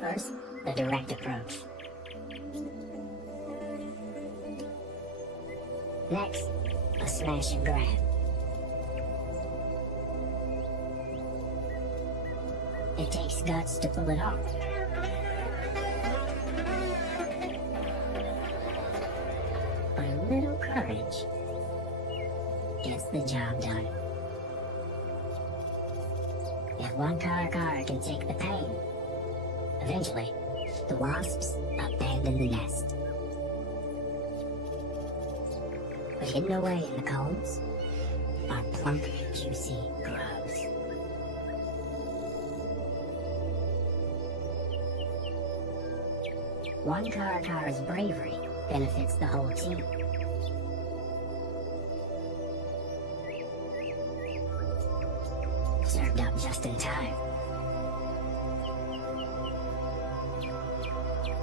First, the direct approach. Next, a smash and grab. It takes guts to pull it off. But a little courage gets the job done. If one car can take the pain, eventually, the wasps abandon the nest. But hidden away in the combs are plump, juicy grubs. One car's bravery benefits the whole team.